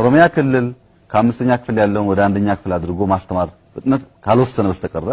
ኦሮሚያ ክልል ከአምስተኛ ክፍል ያለውን ወደ አንደኛ ክፍል አድርጎ ማስተማር ፍጥነት ካልወሰነ በስተቀር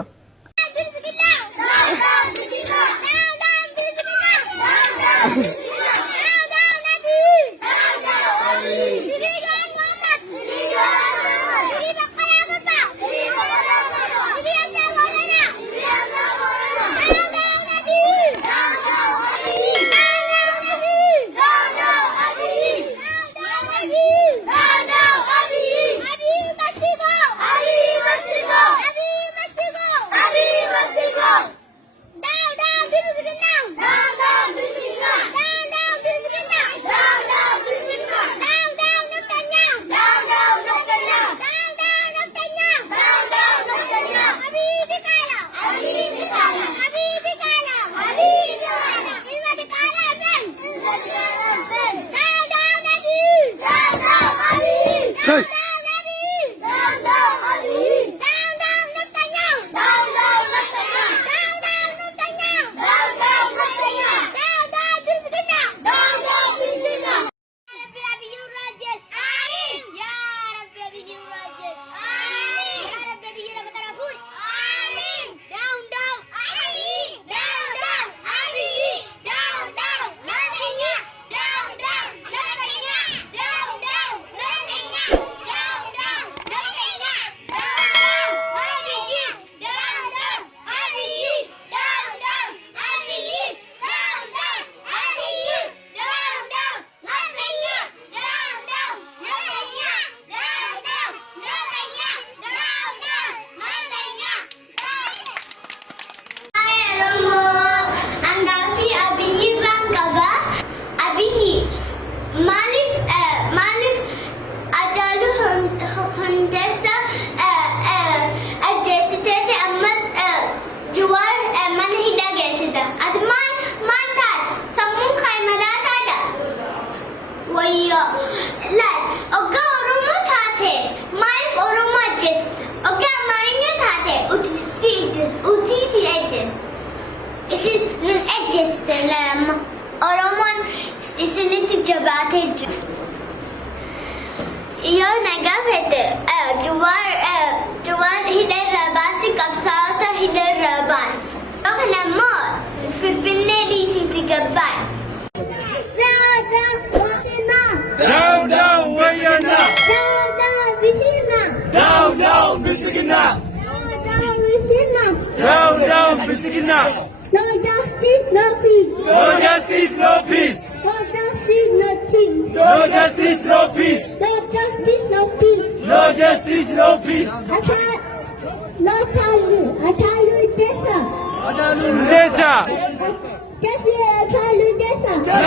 No justice, no peace. No justice, no peace. No justice, no peace. No justice, no peace. No justice, no peace. No justice, no peace.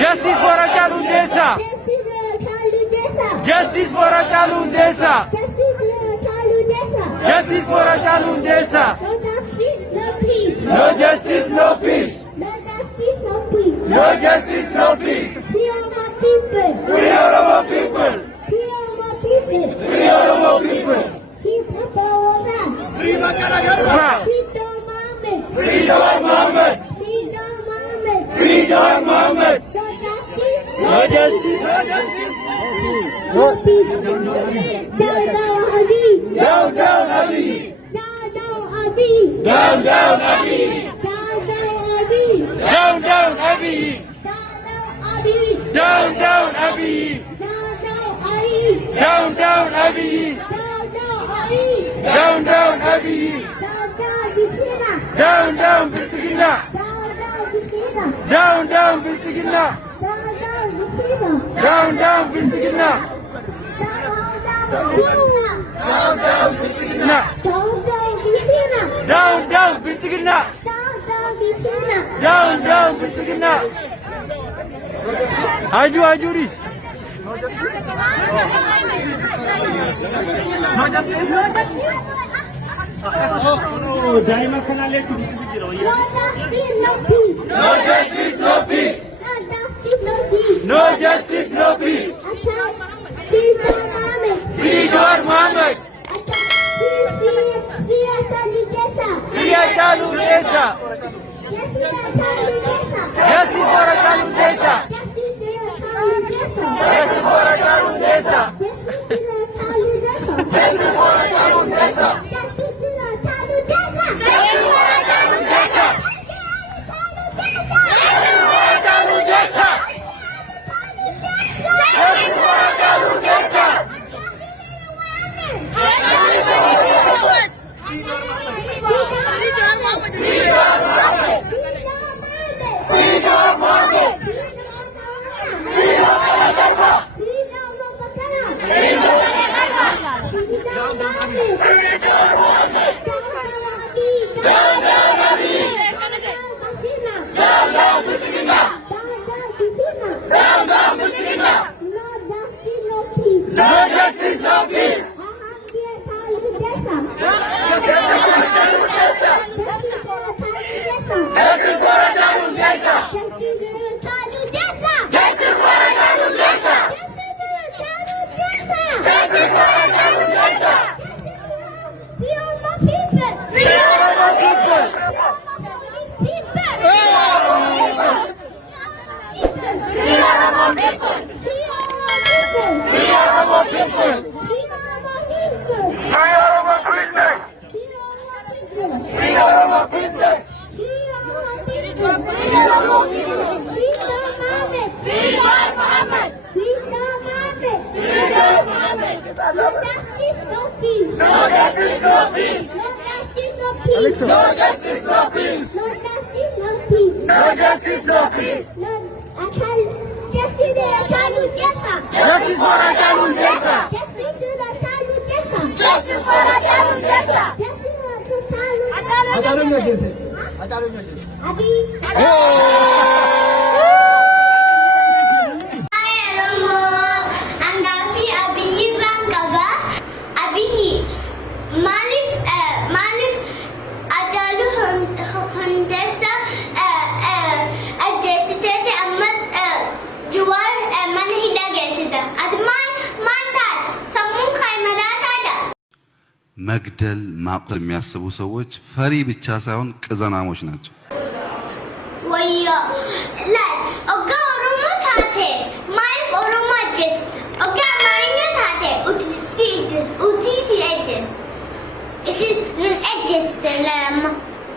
Justice for Hachalu Hundessa. Justice for Hachalu Hundessa. Justice for Hachalu Hundessa. No justice, no peace. No justice, no peace. Free Oromo people. Free Oromo people. Free Oromo people. Free Oromo people. Free Papa Ora. Free Makala Garba. Free Dawar Mohammed. Free Dawar Mohammed. Free Dawar Mohammed. Free Dawar Mohammed. No justice. No justice, no justice. No peace. Down Abiy. Down, down, Abiy. Down Abiy. Down, down, Abiy. Down Abiy. Down, down, Abiy. Down Down, down, Abiy. Down Down, down, Bilsigina. Down, down, Bilsigina. Down, down, Bilsigina. Down, down, Bilsigina. Down, down, Bilsigina. Down, down, Bilsigina. Aju, Riz. No justice. Oh, Daa'imman kanallee tuuti jira. No justice, no peace. No justice, no peace. Free Dawar Mohammed. Free Hachalu Hundessa. Justice for Hachalu Hundessa. Justice for Hachalu Hundessa. no peace. Justice for Ajalu Desa. Justice for Ajalu Desa. Justice for Ajalu Desa. Free all my people. Free all of our people. Free all my people. Free all of our people. Free all of our people. Free all of our people. Free all of our prisoners. Free all of our prisoners. Free all of our people. Free Muhammad. Free Muhammad. Free Muhammad. No justice, no peace. No justice, no peace. No justice, no peace. No justice, no peace. No justice, no peace. No justice, no peace. Justice for Ajalu Desa. Justice for Ajalu Desa. መግደል ማቆም የሚያስቡ ሰዎች ፈሪ ብቻ ሳይሆን ቅዘናሞች ናቸው። ወዮ ላይ ኦጋ ኦሮሞ ታቴ ማይፍ ኦሮሞ ጀስ ኦጋ አማርኛ ታቴ ኡቲሲ ኤጀስ እሺ ኤጀስ ተላማ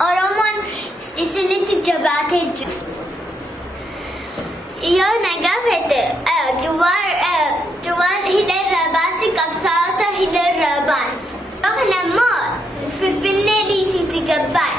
ኦሮሞን እስልት ጀባቴ ዮ ነጋፈት ጁዋር ሂደር ባሲ ቀብሳታ ሂደር ባስ አሁንማ ፍፍኔ ዲሲ ትገባል